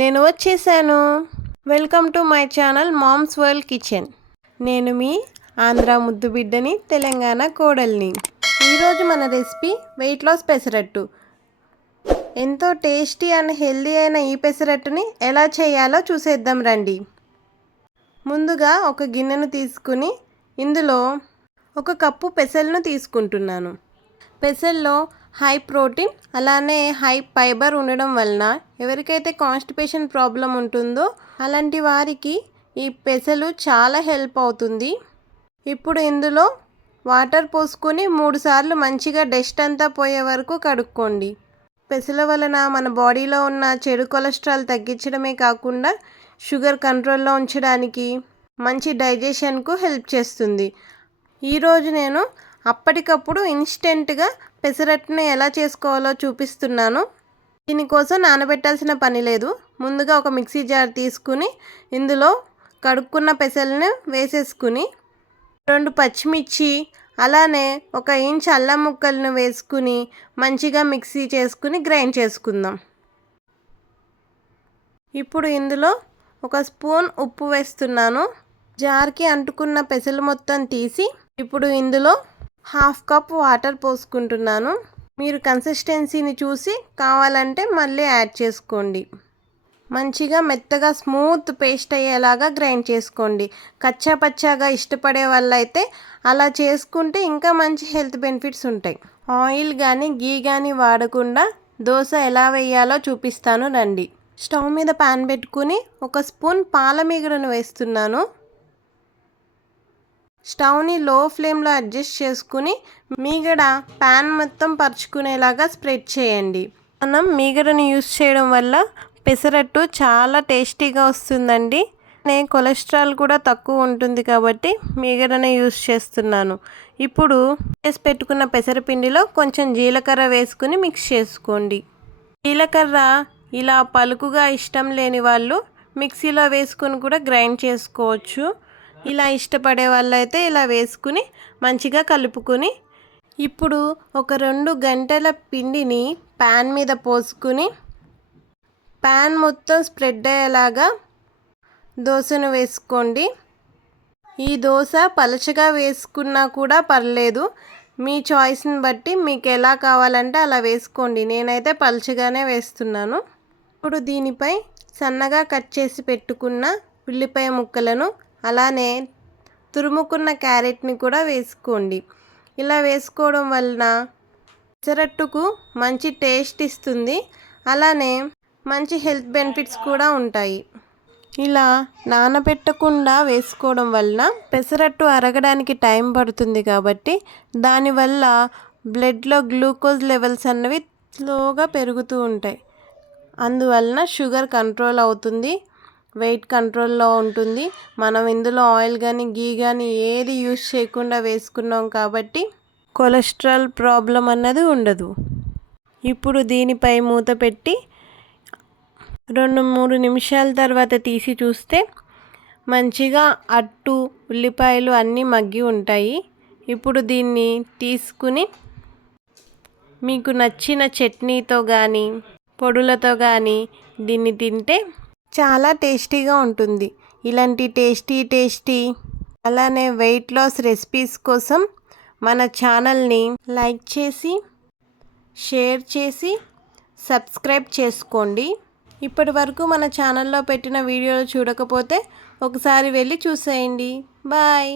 నేను వచ్చేసాను. Welcome to my channel moms world kitchen. నేను మీ ఆంధ్ర ముద్దు బిడ్డని, తెలంగాణ కోడల్ని. ఈరోజు మన రెసిపీ వెయిట్ లాస్ పెసరట్టు. ఎంతో టేస్టీ అండ్ హెల్దీ అయిన ఈ పెసరట్టుని ఎలా చేయాలో చూసేద్దాం రండి. ముందుగా ఒక గిన్నెను తీసుకుని ఇందులో 1 కప్పు పెసలను తీసుకుంటున్నాను. పెసల్లో హై ప్రోటీన్ అలానే హై ఫైబర్ ఉండడం వలన ఎవరికైతే కాన్స్టిపేషన్ ప్రాబ్లం ఉంటుందో అలాంటి వారికి ఈ పెసలు చాలా హెల్ప్ అవుతుంది. ఇప్పుడు ఇందులో వాటర్ పోసుకొని 3 సార్లు మంచిగా డస్ట్ అంతా పోయే వరకు కడుక్కోండి. పెసల వలన మన బాడీలో ఉన్న చెడు కొలెస్ట్రాల్ తగ్గించడమే కాకుండా షుగర్ కంట్రోల్లో ఉంచడానికి, మంచి డైజెషన్కు హెల్ప్ చేస్తుంది. ఈరోజు నేను అప్పటికప్పుడు ఇన్స్టెంట్గా పెసరట్టును ఎలా చేసుకోవాలో చూపిస్తున్నాను. దీనికోసం నానబెట్టాల్సిన పని లేదు. ముందుగా ఒక మిక్సీ జార్ తీసుకుని ఇందులో కడుక్కున్న పెసలను వేసేసుకుని 2 పచ్చిమిర్చి అలానే 1 ఇంచ్ అల్లం ముక్కలను వేసుకుని మంచిగా మిక్సీ చేసుకుని గ్రైండ్ చేసుకుందాం. ఇప్పుడు ఇందులో 1 స్పూన్ ఉప్పు వేస్తున్నాను. జార్కి అంటుకున్న పెసలు మొత్తం తీసి ఇప్పుడు ఇందులో 1/2 కప్ వాటర్ పోసుకుంటున్నాను. మీరు కన్సిస్టెన్సీని చూసి కావాలంటే మళ్ళీ యాడ్ చేసుకోండి. మంచిగా మెత్తగా స్మూత్ పేస్ట్ అయ్యేలాగా గ్రైండ్ చేసుకోండి. కచ్చా పచ్చాగా ఇష్టపడే వాళ్ళైతే అలా చేసుకుంటే ఇంకా మంచి హెల్త్ బెనిఫిట్స్ ఉంటాయి. ఆయిల్ కానీ గీ కానీ వాడకుండా దోశ ఎలా వేయాలో చూపిస్తాను రండి. స్టవ్ మీద పాన్ పెట్టుకుని 1 స్పూన్ పాల మీగడను వేస్తున్నాను. స్టవ్ని లో ఫ్లేమ్లో అడ్జస్ట్ చేసుకుని మీగడ ప్యాన్ మొత్తం పరుచుకునేలాగా స్ప్రెడ్ చేయండి. మనం మీగడను యూస్ చేయడం వల్ల పెసరట్టు చాలా టేస్టీగా వస్తుందండి. నేను కొలెస్ట్రాల్ కూడా తక్కువ ఉంటుంది కాబట్టి మీగడనే యూస్ చేస్తున్నాను. ఇప్పుడు వేసి పెట్టుకున్న పెసరపిండిలో కొంచెం జీలకర్ర వేసుకుని మిక్స్ చేసుకోండి. జీలకర్ర ఇలా పలుకుగా ఇష్టం లేని వాళ్ళు మిక్సీలో వేసుకొని కూడా గ్రైండ్ చేసుకోవచ్చు. ఇలా ఇష్టపడే వాళ్ళైతే ఇలా వేసుకుని మంచిగా కలుపుకొని ఇప్పుడు ఒక 2 గంటల పిండిని ప్యాన్ మీద పోసుకుని ప్యాన్ మొత్తం స్ప్రెడ్ అయ్యేలాగా దోశను వేసుకోండి. ఈ దోశ పలచగా వేసుకున్నా కూడా పర్లేదు, మీ చాయిస్ని బట్టి మీకు ఎలా కావాలంటే అలా వేసుకోండి. నేనైతే పలచగానే వేస్తున్నాను. ఇప్పుడు దీనిపై సన్నగా కట్ చేసి పెట్టుకున్న ఉల్లిపాయ ముక్కలను అలానే తురుముకున్న క్యారెట్ని కూడా వేసుకోండి. ఇలా వేసుకోవడం వలన పెసరట్టుకు మంచి టేస్ట్ ఇస్తుంది, అలానే మంచి హెల్త్ బెనిఫిట్స్ కూడా ఉంటాయి. ఇలా నానబెట్టకుండా వేసుకోవడం వలన పెసరట్టు అరగడానికి టైం పడుతుంది కాబట్టి దానివల్ల బ్లడ్లో గ్లూకోజ్ లెవెల్స్ అన్నవి స్లోగా పెరుగుతూ ఉంటాయి. అందువలన షుగర్ కంట్రోల్ అవుతుంది, వెయిట్ కంట్రోల్లో ఉంటుంది. మనం ఇందులో ఆయిల్ కానీ గీ కానీ ఏది యూస్ చేయకుండా వేసుకున్నాం కాబట్టి కొలెస్ట్రాల్ ప్రాబ్లం అన్నది ఉండదు. ఇప్పుడు దీనిపై మూత పెట్టి 2-3 నిమిషాల తర్వాత తీసి చూస్తే మంచిగా అట్టు ఉల్లిపాయలు అన్నీ మగ్గి ఉంటాయి. ఇప్పుడు దీన్ని తీసుకుని మీకు నచ్చిన చట్నీతో కానీ పొడులతో కానీ దీన్ని తింటే చాలా టేస్టీగా ఉంటుంది. ఇలాంటి టేస్టీ అలానే వెయిట్ లాస్ రెసిపీస్ కోసం మన ఛానల్ని లైక్ చేసి షేర్ చేసి సబ్స్క్రైబ్ చేసుకోండి. ఇప్పటి వరకు మన ఛానల్లో పెట్టిన వీడియోలు చూడకపోతే ఒకసారి వెళ్ళి చూసేయండి. బాయ్.